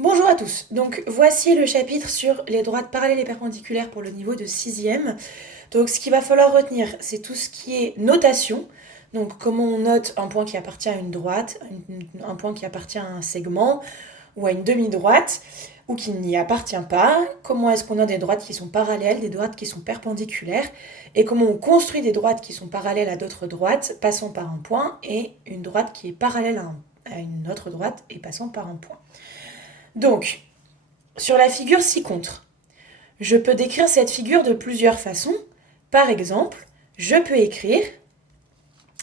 Bonjour à tous, donc voici le chapitre sur les droites parallèles et perpendiculaires pour le niveau de 6e. Donc ce qu'il va falloir retenir, c'est tout ce qui est notation, donc comment on note un point qui appartient à une droite, un point qui appartient à un segment ou à une demi-droite, ou qui n'y appartient pas, comment est-ce qu'on a des droites qui sont parallèles, des droites qui sont perpendiculaires, et comment on construit des droites qui sont parallèles à d'autres droites, passant par un point, et une droite qui est parallèle à une autre droite et passant par un point. Donc, sur la figure ci-contre, je peux décrire cette figure de plusieurs façons. Par exemple, je peux écrire,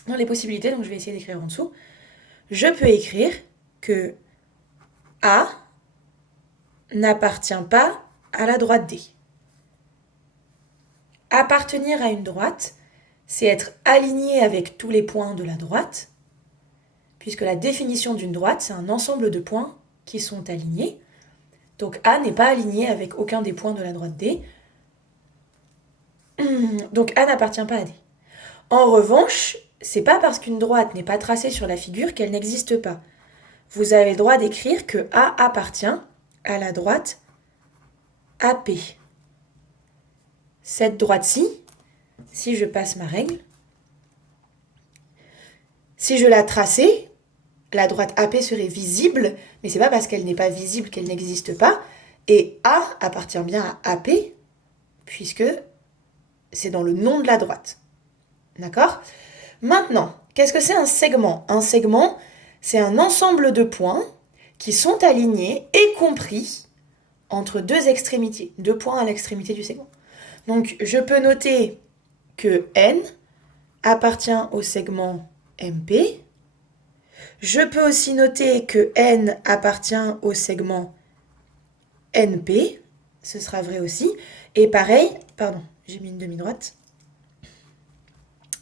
dans les possibilités, donc je vais essayer d'écrire en dessous, je peux écrire que A n'appartient pas à la droite D. Appartenir à une droite, c'est être aligné avec tous les points de la droite, puisque la définition d'une droite, c'est un ensemble de points qui sont alignés. Donc A n'est pas aligné avec aucun des points de la droite D. Donc A n'appartient pas à D. En revanche, c'est pas parce qu'une droite n'est pas tracée sur la figure qu'elle n'existe pas. Vous avez le droit d'écrire que A appartient à la droite AP. Cette droite-ci, si je passe ma règle, si je la traçais, la droite AP serait visible, mais c'est pas parce qu'elle n'est pas visible qu'elle n'existe pas. Et A appartient bien à AP, puisque c'est dans le nom de la droite. D'accord ? Maintenant, qu'est-ce que c'est un segment ? Un segment, c'est un ensemble de points qui sont alignés et compris entre deux extrémités, deux points à l'extrémité du segment. Donc, je peux noter que N appartient au segment MP. Je peux aussi noter que N appartient au segment NP. Ce sera vrai aussi. Et pareil, pardon, j'ai mis une demi-droite.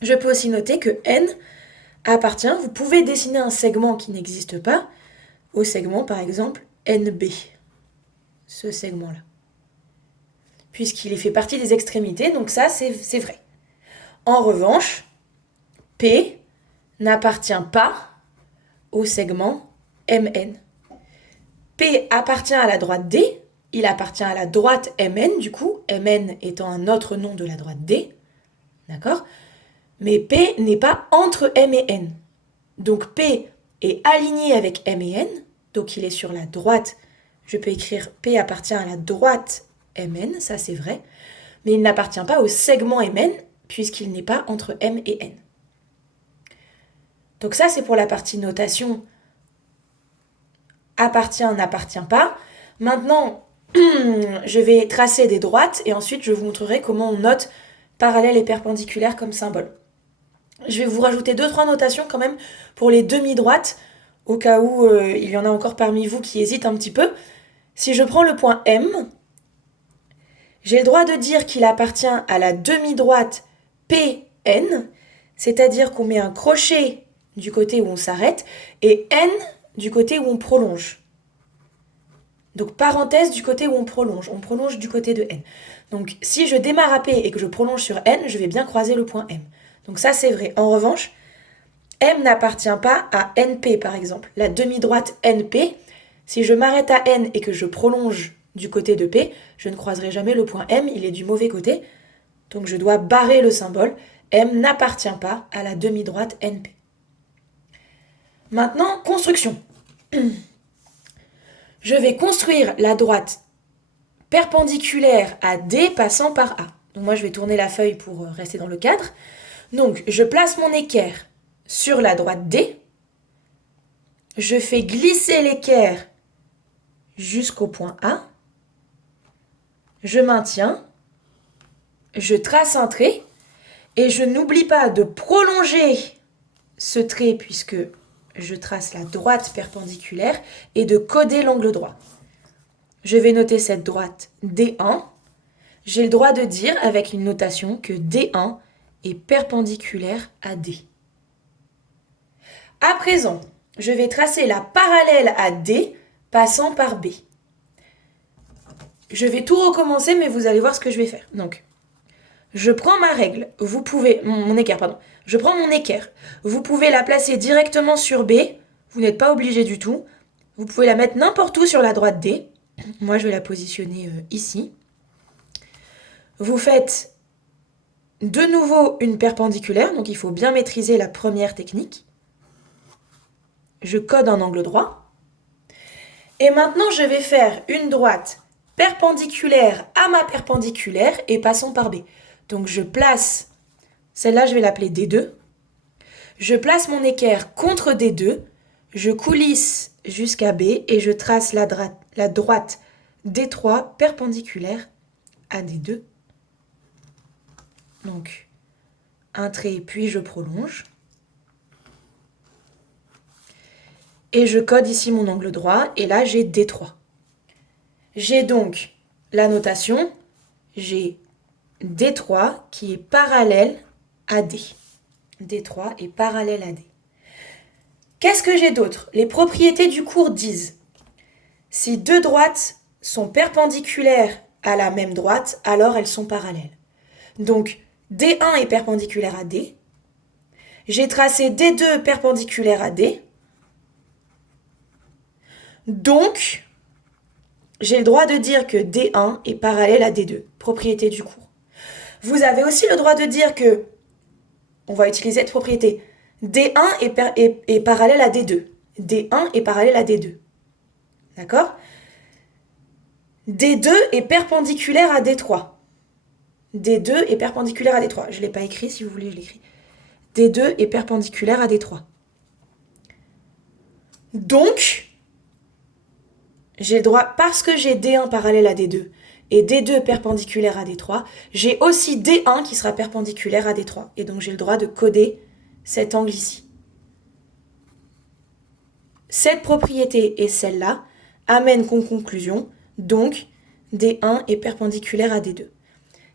Je peux aussi noter que N appartient, vous pouvez dessiner un segment qui n'existe pas, au segment par exemple NB, ce segment-là. Puisqu'il fait partie des extrémités, donc ça c'est vrai. En revanche, P n'appartient pas au segment MN. P appartient à la droite D, il appartient à la droite MN du coup, MN étant un autre nom de la droite D, d'accord ? Mais P n'est pas entre M et N. Donc P est aligné avec M et N, donc il est sur la droite. Je peux écrire P appartient à la droite MN, ça c'est vrai, mais il n'appartient pas au segment MN, puisqu'il n'est pas entre M et N. Donc ça c'est pour la partie notation appartient, n'appartient pas. Maintenant, je vais tracer des droites et ensuite je vous montrerai comment on note parallèle et perpendiculaire comme symbole. Je vais vous rajouter 2-3 notations quand même pour les demi-droites, au cas où il y en a encore parmi vous qui hésitent un petit peu. Si je prends le point M, j'ai le droit de dire qu'il appartient à la demi-droite PN, c'est-à-dire qu'on met un crochet du côté où on s'arrête et N du côté où on prolonge. Donc parenthèse du côté où on prolonge du côté de N. Donc si je démarre à P et que je prolonge sur N, je vais bien croiser le point M. Donc ça c'est vrai. En revanche, M n'appartient pas à NP par exemple. La demi-droite NP, si je m'arrête à N et que je prolonge du côté de P, je ne croiserai jamais le point M, il est du mauvais côté. Donc je dois barrer le symbole. M n'appartient pas à la demi-droite NP. Maintenant, construction. Je vais construire la droite perpendiculaire à D passant par A. Donc moi je vais tourner la feuille pour rester dans le cadre. Donc je place mon équerre sur la droite D. Je fais glisser l'équerre jusqu'au point A. Je maintiens. Je trace un trait. Et je n'oublie pas de prolonger ce trait puisque je trace la droite perpendiculaire et de coder l'angle droit. Je vais noter cette droite D1. J'ai le droit de dire avec une notation que D1 est perpendiculaire à D. À présent, je vais tracer la parallèle à D passant par B. Je vais tout recommencer, mais vous allez voir ce que je vais faire. Donc, je prends ma règle, vous pouvez, mon équerre, pardon. Je prends mon équerre. Vous pouvez la placer directement sur B, vous n'êtes pas obligé du tout. Vous pouvez la mettre n'importe où sur la droite D. Moi, je vais la positionner ici. Vous faites de nouveau une perpendiculaire, donc il faut bien maîtriser la première technique. Je code un angle droit. Et maintenant, je vais faire une droite perpendiculaire à ma perpendiculaire et passant par B. Donc je place, celle-là je vais l'appeler D2. Je place mon équerre contre D2, je coulisse jusqu'à B et je trace la droite D3 perpendiculaire à D2. Donc un trait puis je prolonge. Et je code ici mon angle droit et là j'ai D3. J'ai donc la notation, j'ai D3 qui est parallèle à D. D3 est parallèle à D. Qu'est-ce que j'ai d'autre? Les propriétés du cours disent si deux droites sont perpendiculaires à la même droite, alors elles sont parallèles. Donc D1 est perpendiculaire à D. J'ai tracé D2 perpendiculaire à D. Donc, j'ai le droit de dire que D1 est parallèle à D2, propriété du cours. Vous avez aussi le droit de dire que, on va utiliser cette propriété, D1 est parallèle à D2. D1 est parallèle à D2. D'accord? D2 est perpendiculaire à D3. D2 est perpendiculaire à D3. Je ne l'ai pas écrit, si vous voulez, je l'écris. D2 est perpendiculaire à D3. Donc, j'ai le droit, parce que j'ai D1 parallèle à D2 et D2 perpendiculaire à D3, j'ai aussi D1 qui sera perpendiculaire à D3. Et donc j'ai le droit de coder cet angle ici. Cette propriété et celle-là amènent comme conclusion, donc D1 est perpendiculaire à D2.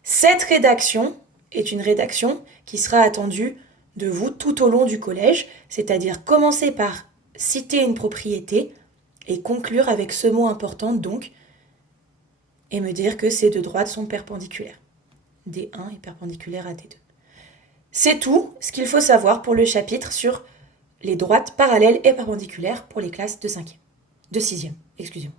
Cette rédaction est une rédaction qui sera attendue de vous tout au long du collège, c'est-à-dire commencer par citer une propriété et conclure avec ce mot important, donc, et me dire que ces deux droites sont perpendiculaires. D1 est perpendiculaire à D2. C'est tout ce qu'il faut savoir pour le chapitre sur les droites parallèles et perpendiculaires pour les classes de 5e, de 6e, excusez-moi.